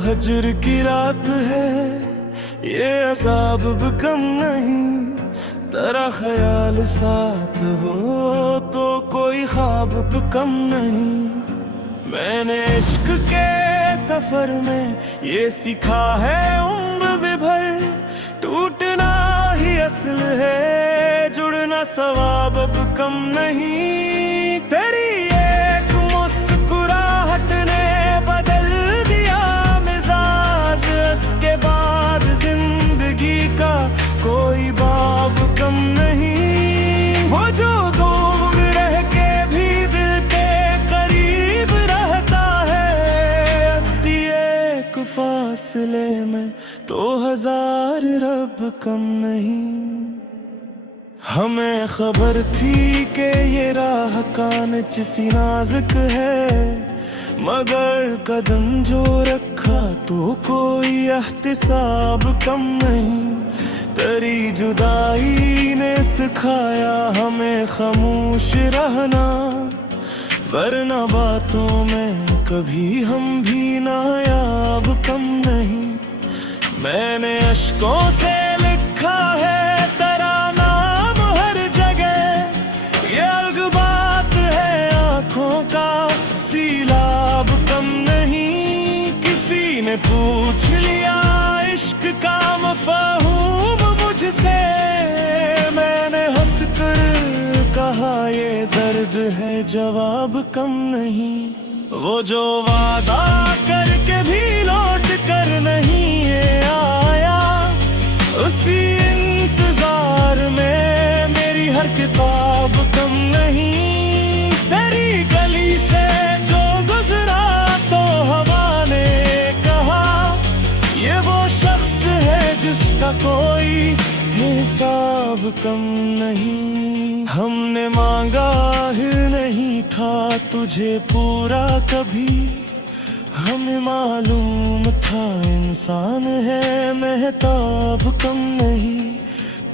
हजर की रात है, ये अज़ाब भी कम नहीं। तेरा ख्याल साथ हो तो कोई ख्वाब भी कम नहीं। मैंने इश्क के सफर में ये सीखा है उम्र भी भर, टूटना ही असल है, जुड़ना सवाब अब कम नहीं। तेरी एक मुस्कुराहट ने बदल दिया मिजाज, इसके बाद जिंदगी का कोई बाब कम नहीं। वो जो दूर रह के भी दिल के करीब रहता है, 81 फासले में तो 1000 रब कम नहीं। हमें खबर थी कि ये राह कांच सी नाजुक है, मगर कदम जो रखा तो कोई एहतिसाब कम नहीं। तेरी जुदाई ने सिखाया हमें खामोश रहना, वरना बातों में कभी हम भी नायाब कम नहीं। मैंने अश्कों से लिखा है तेरा नाम हर जगह, ये अलग बात है आंखों का सीलाब कम नहीं। किसी ने पूछ लिया इश्क का मफ़हूम मुझसे, मैंने हंस कर कहा ये दर्द है जवाब कम नहीं। वो जो वादा करके भी लौट कर नहीं ये आया, उसी इंतजार में मेरी हर किताब कम नहीं। तेरी गली से जो गुजरा तो हवा ने कहा, ये वो शख्स है जिसका कोई हिसाब कम नहीं। हमने मांगा ही नहीं था तुझे पूरा कभी, हमें मालूम था इंसान है महताब कम नहीं।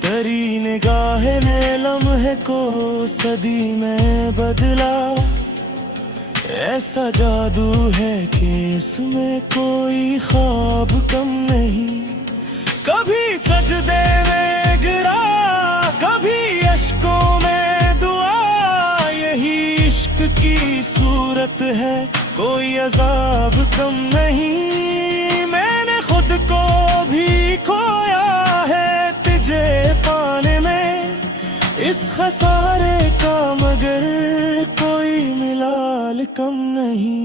तेरी निगाह ने लम्हे को सदी में बदला, ऐसा जादू है कि इसमें कोई ख्वाब कम नहीं। कभी सजदे में गिरा, कभी अश्कों में दुआ, यही इश्क की सूरत है, कोई अज़ाब कम नहीं। मैंने खुद को भी खोया है तुझे पाने में, इस खसारे का मगर कोई मिलाल कम नहीं।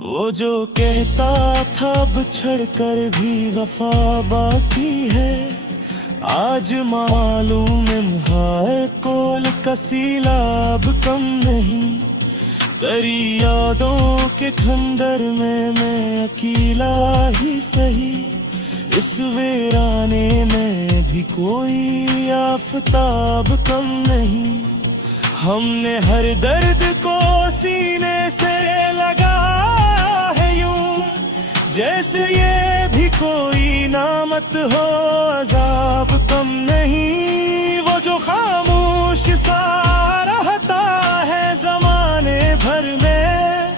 वो जो कहता था बिछड़ कर भी वफा बाकी है, आज मालूम हर कोल का सीलाब कम नहीं। तेरी यादों के खंडर में मैं अकेला ही सही, इस वीराने में भी कोई आफताब कम नहीं। हमने हर दर्द को सीने से लगा है यूं, जैसे ये भी कोई नामत हो अज़ाब कम नहीं। वो जो खामोश सा रहता है ज़माने भर में,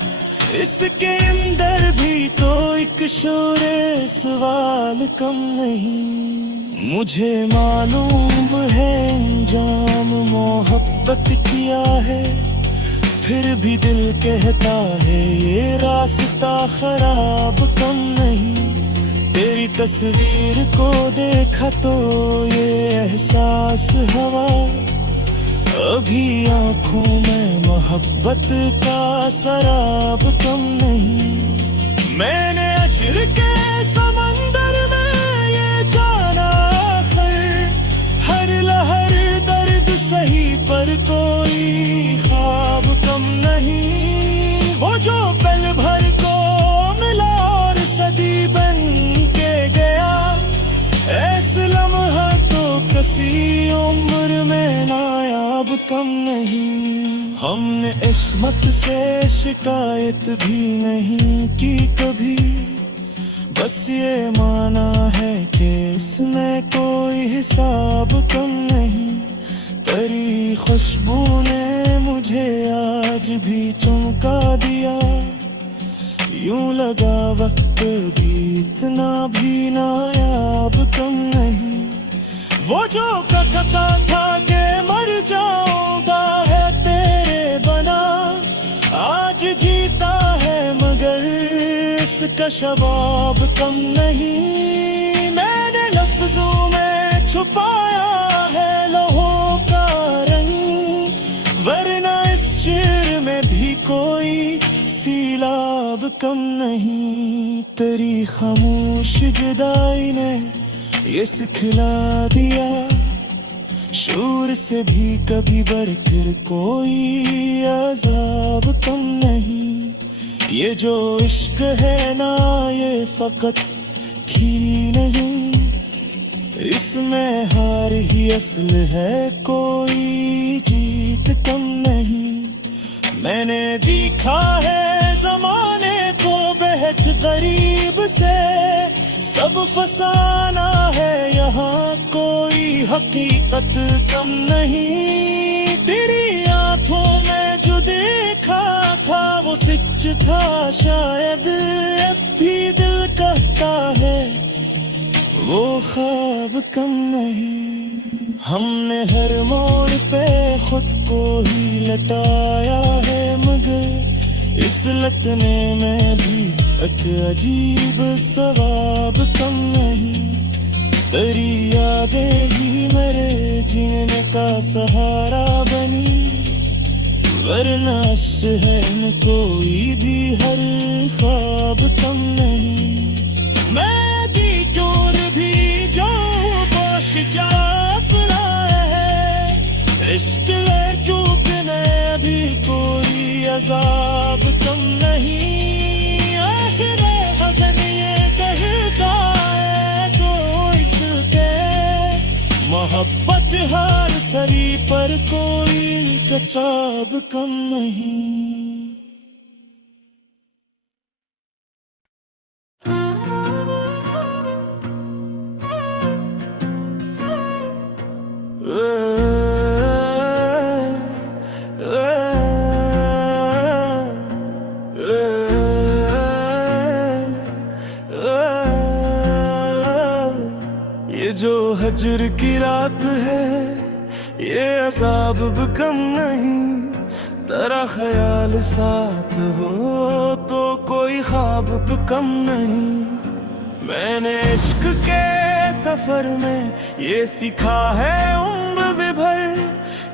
इसके अंदर भी तो एक शोरे सवाल कम नहीं। मुझे मालूम है अंजाम मोहब्बत किया है, फिर भी दिल कहता है ये रास्ता खराब कम नहीं। तेरी तस्वीर को देखा तो ये एहसास हवा, अभी आंखों में मोहब्बत का शराब कम नहीं। मैंने अजर के समंदर में ये जाना हर लहर दर्द सही पर कोई ख्वाब कम नहीं। वो जो पल भर को मिला और सदी बन के गया, ऐसे लम्हा तो किसी उम्र में नायाब कम नहीं। हमने इस्मत से शिकायत भी नहीं की कभी, बस ये माना है कि इसमें कोई हिसाब कम नहीं। तेरी खुशबू ने मुझे आज भी चमका दिया, यूं लगा वक्त भी इतना भी नायाब कम नहीं। वो जो कहता था कि मर जाऊंगा है तेरे बना, आज जीता है मगर इसका शबाब कम नहीं। मैंने लफ्जों में छुपाया है लौहों का रंग, वरना इस शेर में भी कोई सीलाब कम नहीं। तेरी खामोश जुदाई ने ये सिखला दिया, शूर से भी कभी बढ़कर कोई अजाब कम नहीं। ये जो इश्क है ना ये फकत खीरी नहीं, इसमें हार ही असल है कोई जीत कम नहीं। मैंने देखा है जमाने को बेहद करीब से, सब फसाना है यहाँ कोई हकीकत कम नहीं। तेरी आंखों में जो देखा था वो सच था शायद, अब भी दिल कहता है वो ख्वाब कम नहीं। हमने हर मोड़ पे खुद को ही लटाया है मगर इस लटने में भी एक अजीब सवाब कम नहीं। तेरी यादें ही मेरे जीने का सहारा बनी, वरना शहर कोई दी हर ख्वाब कम नहीं। मैं दी चोर भी जाऊं कोश जा अपना है, इश्क है चूकने भी कोई अजाब कम नहीं। आखिर हसन ये कहता है तो इसके मोहब्बत हर सरी पर कोई इंतखाब कम नहीं। ये जो हजर की रात है ये अज़ाब भी कम नहीं। तेरा ख्याल साथ हो तो कोई ख्वाब भी कम नहीं। मैंने इश्क के सफर में ये सीखा है उम्र भी भर,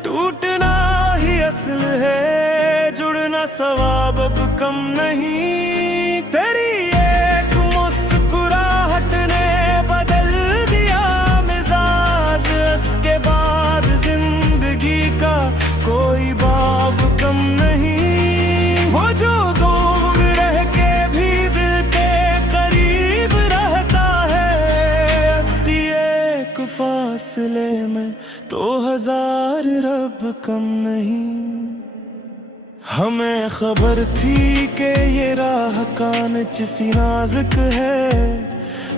टूटना ही असल है जुड़ना सवाब भी कम नहीं। तेरी एक मुस्कुराहट ने बदल दिया मिजाज, इसके बाद जिंदगी का कोई बाब कम नहीं। वो जो दूर रह के भी दिल के करीब रहता है, अस्सी एक फासले में तो हजार रब कम नहीं। हमें खबर थी कि ये राह कांच सी नाजुक है,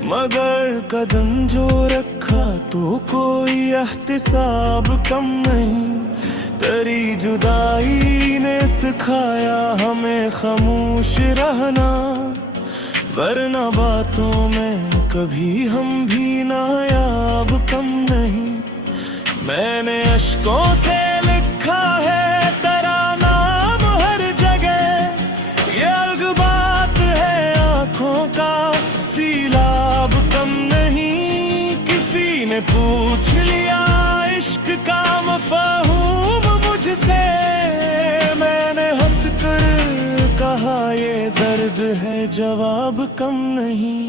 मगर कदम जो रखा तो कोई एहतिसाब कम नहीं। तेरी जुदाई ने सिखाया हमें खामोश रहना, वरना बातों में कभी हम भी नायाब कम नहीं। मैंने अश्कों से लिखा है तेरा नाम हर जगह, ये अलग बात है आंखों का सीलाब कम नहीं। किसी ने पूछ लिया इश्क का मफ़हूम मुझसे, मैंने हंस कर कहा ये दर्द है जवाब कम नहीं।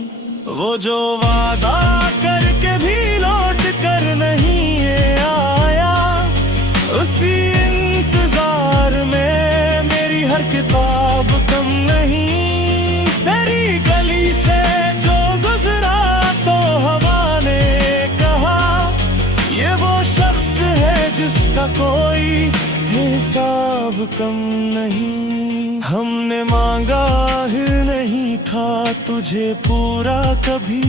वो जो वादा करके भी लौट कर नहीं ये आया, उसी इंतजार में मेरी हर किताब कम नहीं। तेरी गली से जो गुजरा तो हवा ने कहा ये वो शख्स है जिसका कोई हिसाब कम नहीं। हमने मांगा ही नहीं था तुझे पूरा कभी,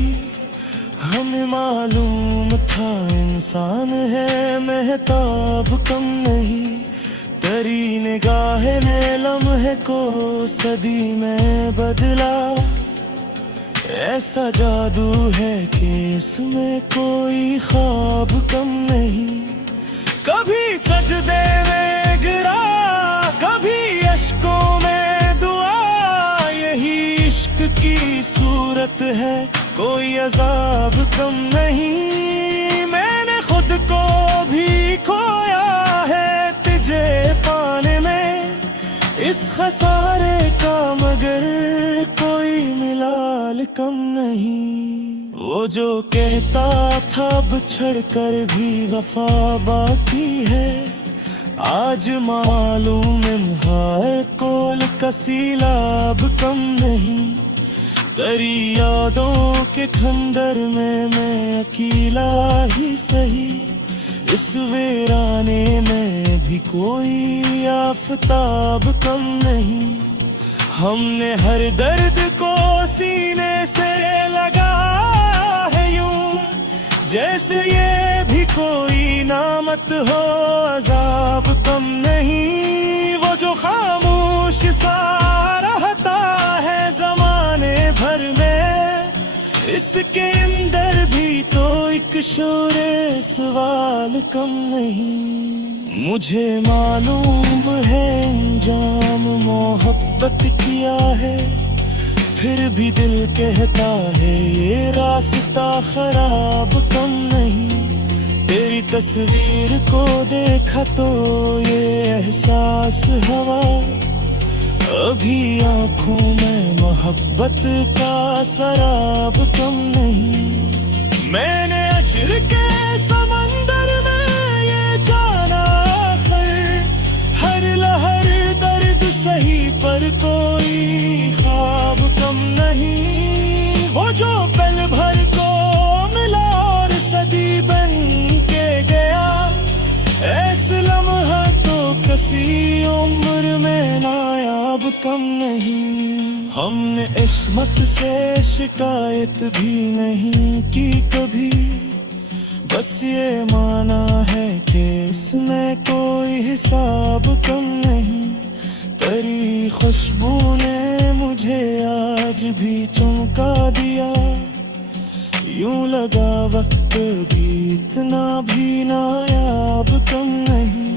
हमें मालूम था इंसान है महताब कम नहीं। तेरी निगाह ने लम्हे को सदी में बदला। ऐसा जादू है कि इसमें कोई ख्वाब कम नहीं। कभी सजदे में गिरा, कभी अश्कों में दुआ। यही इश्क की सूरत है, कोई अजाब कम नहीं। मैंने खुद को भी खोया है तुझे पाने में। इस खसारे का मगर कोई मिलाल कम नहीं। वो जो कहता था बिछड़ कर भी वफा बाकी है, आज मालूम हर कोल का सीलाब कम नहीं। तेरी यादों के खंडर में मैं अकेला ही सही। इस वीराने में भी कोई आफताब कम नहीं। हमने हर दर्द को सीने से लगा है यूं, जैसे ये भी कोई नामत हो अजाब कम नहीं। वो जो खामोश सा रहता है जमाने भर में, इसके अंदर भी तो एक शोरे सवाल कम नहीं। मुझे मालूम है अंजाम मोहब्बत किया है, फिर भी दिल कहता है ये रास्ता खराब कम नहीं। तेरी तस्वीर को देखा तो ये एहसास हवा, अभी आंखों में मोहब्बत का शराब कम नहीं। मैंने अजर के समंदर में ये जाना हर लहर दर्द सही, पर कोई ख्वाब कम नहीं। वो जो पल भर को मिला और सदी बन के गया, ऐसे लम्हा तो किसी उम्र में नायाब कम नहीं। हमने इस्मत से शिकायत भी नहीं की कभी, बस ये माना है कि इसमें कोई हिसाब कम नहीं। तेरी खुशबू ने मुझे आज भी चमका दिया, यूं लगा वक्त भी इतना भी नायाब कम नहीं।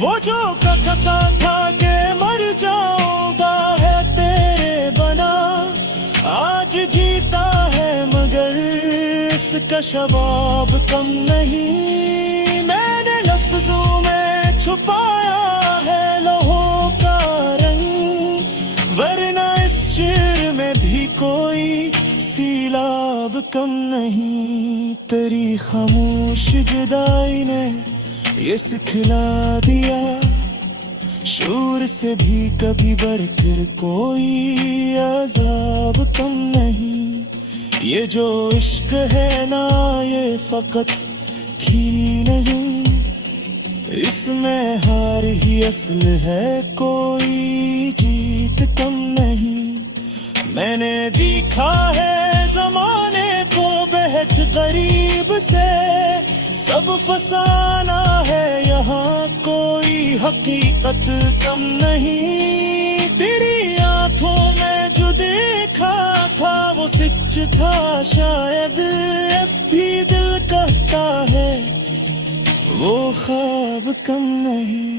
वो जो कहता था कि मर जाऊंगा है तेरे बना, आज जीता है मगर इसका शबाब कम नहीं। मैंने लफ्जों में छुपाया है लौहों का रंग, वरना इस शेर में भी कोई सीलाब कम नहीं। तेरी खामोश जुदाई ने ये सिखला दिया, शूर से भी कभी बढ़कर कोई अजाब कम नहीं। ये जो इश्क है ना ये फकत खीरी नहीं, इसमें हार ही असल है कोई जीत कम नहीं। मैंने देखा है जमाने को बेहद करीब से, सब फसाना है यहाँ कोई हकीकत कम नहीं। तेरी आंखों में जो देखा था वो सच था शायद, अब भी दिल कहता है वो ख्वाब कम नहीं।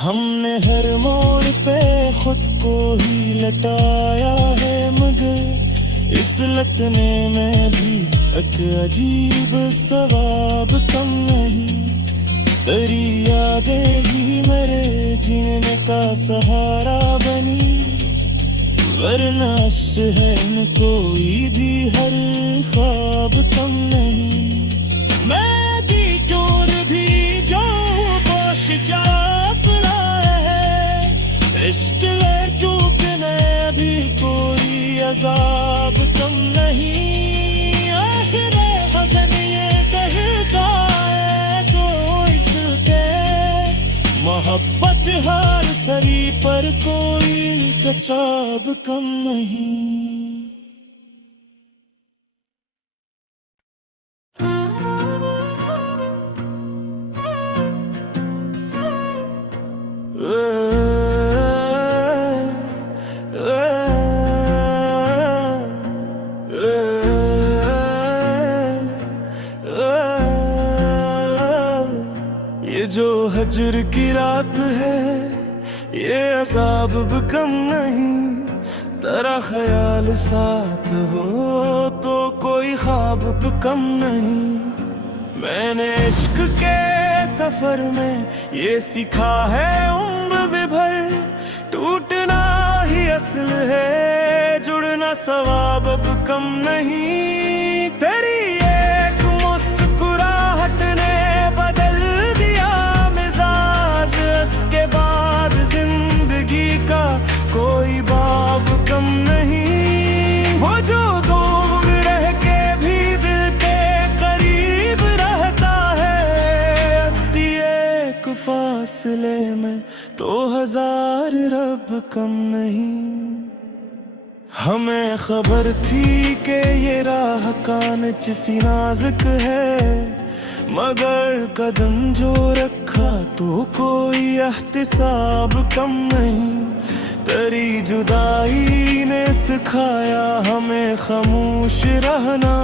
हमने हर मोड़ पे खुद को ही लटाया है, मगर इस लतने में भी एक अजीब सवाब कम नहीं। तेरी यादें ही मेरे जीने का सहारा बनी, वरना शहर कोई दी हर ख्वाब कम नहीं। मैं दी जोर भी जाऊं कोश जा अपना है, इश्क ले चूकने भी कोई अजाब कम नहीं। आखिर हसन ये कहता है तो इसके मोहब्बत हर सरी पर कोई इंतजाब कम नहीं। की रात है ये अजाब भी कम नहीं, तेरा ख्याल साथ हो तो कोई ख्वाब भी कम नहीं। मैंने इश्क के सफर में ये सीखा है उम्र भी भर, टूटना ही असल है, जुड़ना सवाब अब कम नहीं। तेरी एक मुस्कुराहट ने बदल दिया मिजाज, इसके बाद जिंदगी का कोई बाब कम नहीं। वो जो दूर रह के भी दिल के करीब रहता है, 81 फासले में तो 1000 रब कम नहीं। हमें खबर थी कि ये राह कांच सी नाजुक है, मगर कदम जो रखा तो कोई एहतिसाब कम नहीं। तेरी जुदाई ने सिखाया हमें खामोश रहना,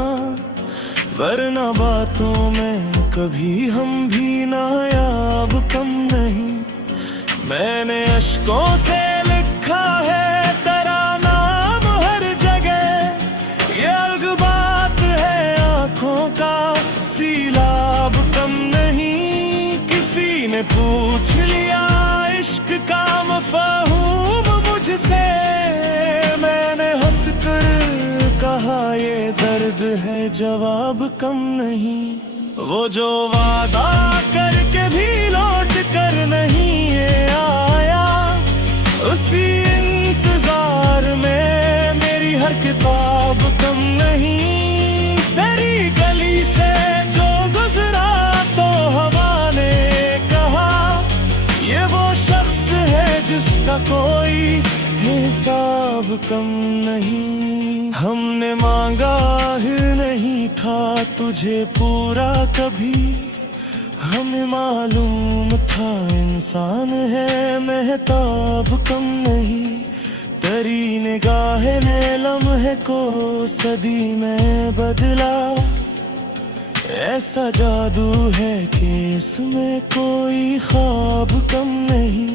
वरना बातों में कभी हम भी नायाब कम नहीं। मैंने अश्कों से लिखा है तेरा नाम हर जगह, ये अलग बात है आंखों का सीलाब कम नहीं। किसी ने पूछ लिया इश्क का मफ़हूम मुझसे, मैंने हंसकर कहा ये दर्द है जवाब कम नहीं। वो जो वादा करके भी लौट कर नहीं ये आया, उसी इंतजार में मेरी हर किताब कम नहीं। तेरी गली से जो गुजरा तो हवा ने कहा, ये वो शख्स है जिसका कोई हिसाब कम नहीं। हमने मांगा ही नहीं था तुझे पूरा कभी, हमें मालूम था इंसान है महताब कम नहीं। तेरी निगाहें ने लम्हे को सदी में बदला, ऐसा जादू है कि इसमें कोई ख्वाब कम नहीं।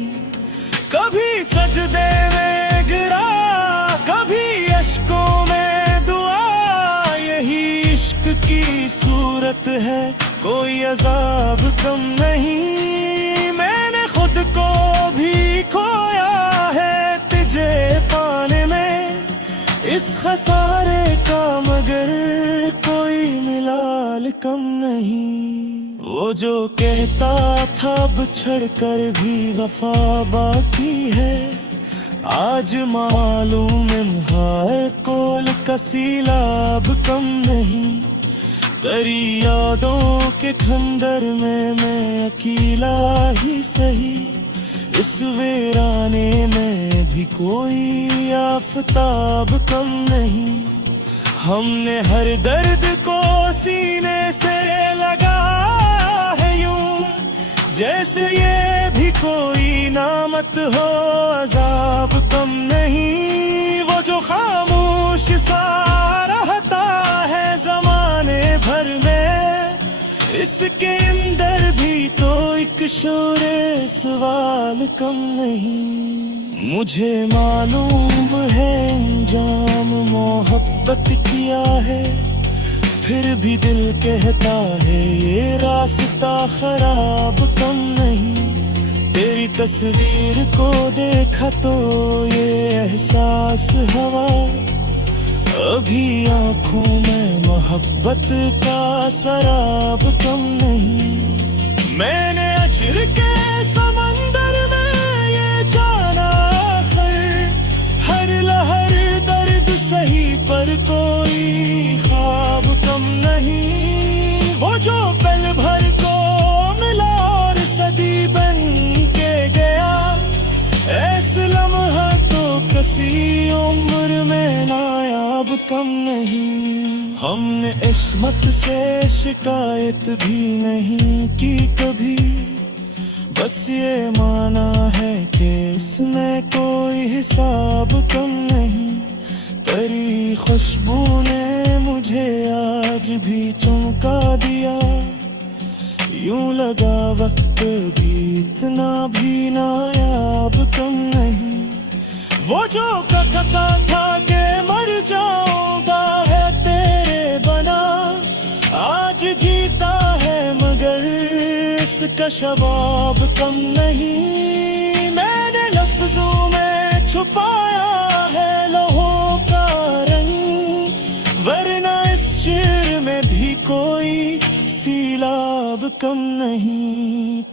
कभी सजदे में गिरा कभी अश्कों में दुआ, यही इश्क की सूरत है कोई अजाब कम नहीं। मैंने खुद को भी खोया है तुझे पाने में, इस खसारे का मगर कोई मिलाल कम नहीं। वो जो कहता था बिछड़ कर भी वफा बाकी है, आज मालूम हर कोल का सीलाब कम नहीं। तेरी यादों के खंडर में मैं अकेला ही सही, इस वीराने में भी कोई आफताब कम नहीं। हमने हर दर्द को सीने से लगा है यूं, जैसे ये भी कोई नामत हो अजाब कम नहीं। वो जो खामोश सा रहता है जमाने भर में, इसके अंदर भी तो एक शोरे सवाल कम नहीं। मुझे मालूम है अंजाम मोहब्बत किया है, फिर भी दिल कहता है ये रास्ता खराब कम नहीं। तेरी तस्वीर को देखा तो ये एहसास हवा, अभी आंखों में मोहब्बत का शराब कम नहीं। मैंने अजर के समंदर में ये जाना हर लहर दर्द सही पर कोई ख्वाब कम नहीं। वो जो पल भर को मिला और सदी बन के गया, ऐसे लम्हा तो किसी उम्र में नायाब कम नहीं। हमने इस्मत से शिकायत भी नहीं की कभी, बस ये माना है कि इसमें कोई हिसाब कम नहीं। तेरी खुशबू ने मुझे आज भी चमका दिया, यूं लगा वक्त बीत इतना भी नायाब कम नहीं। वो जो कहता था कि मर जाऊंगा है तेरे बना, आज जीता है मगर इसका शबाब कम नहीं। मैंने लफ्जों में छुपाया है लौहों का रंग, वरना इस शेर में भी कोई सीलाब कम नहीं।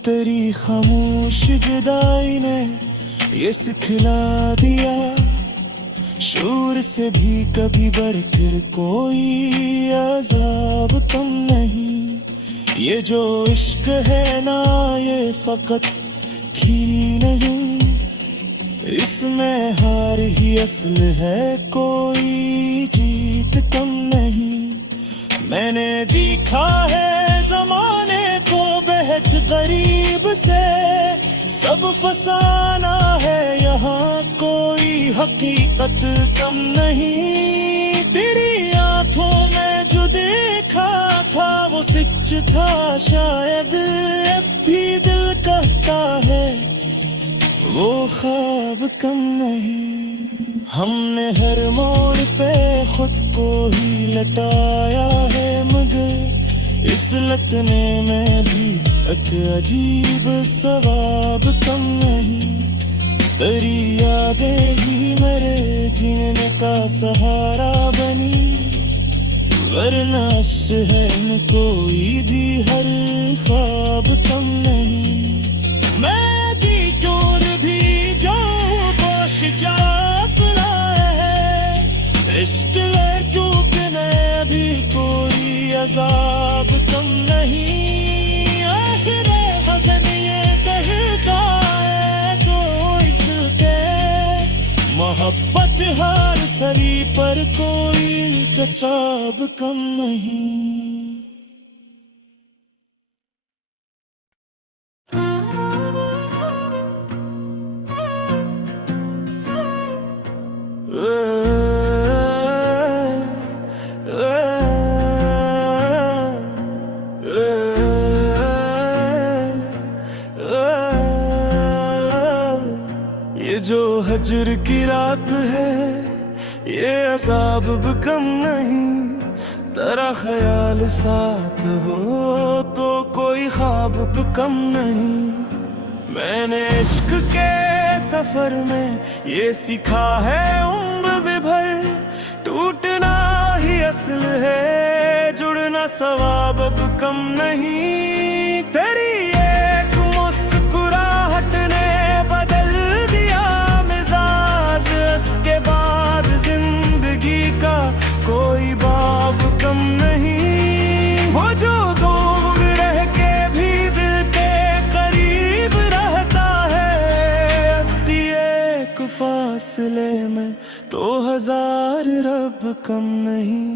तेरी खामोश जुदाई ने ये सिखला दिया, शूर से भी कभी बढ़कर कोई अजाब कम नहीं। ये जो इश्क है ना ये फकत खीरी नहीं, इसमें हार ही असल है कोई जीत कम नहीं। मैंने देखा है ज़माने को बेहद करीब से, सब फसाना है यहाँ कोई हकीकत कम नहीं। तेरी आंखों में जो देखा था वो सच था शायद, अब भी दिल कहता है वो ख्वाब कम नहीं। हमने हर मोड़ पे खुद को ही लटाया है मगर इस लटने में भी एक अजीब सवाब कम नहीं। तेरी यादें ही मेरे जीने का सहारा बनी, वरना शहर कोई भी हर ख्वाब कम नहीं। मैं भी चोर भी जाऊं कोश जा अपना है, इश्क है चूकने भी कोई अजाब कम नहीं। आखिर हसन ये कहता है तो इसके मोहब्बत हर सरी पर कोई इंतजाब कम नहीं। ये जो हजर की रात है ये अज़ाब भी कम नहीं। तेरा ख्याल साथ हो तो कोई ख्वाब भी कम नहीं। मैंने इश्क के सफर में ये सीखा है उम्र भी भर, टूटना ही असल है जुड़ना सवाब अब कम नहीं। तेरी एक मुस्कुराहट ने बदल दिया मिजाज, इसके बाद जिंदगी का कोई बाब कम नहीं। वो जो दूर रह के भी दिल के करीब रहता है, अस्सी एक फासले में तो हजार रब कम नहीं।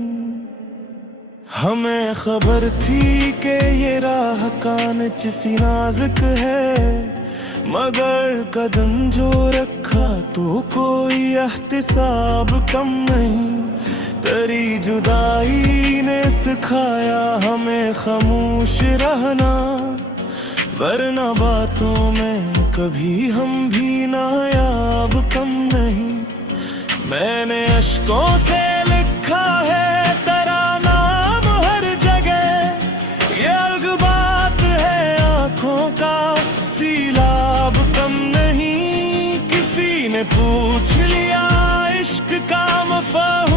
हमें खबर थी कि ये राह कांच सी नाजुक है, मगर कदम जो रखा तो कोई एहतिसाब कम नहीं। तेरी जुदाई ने सिखाया हमें खामोश रहना, वरना बातों में कभी हम भी नायाब कम नहीं। मैंने अश्कों से लिखा है तेरा नाम हर जगह, ये अलग बात है आंखों का सीलाब कम नहीं। किसी ने पूछ लिया इश्क का मफहूम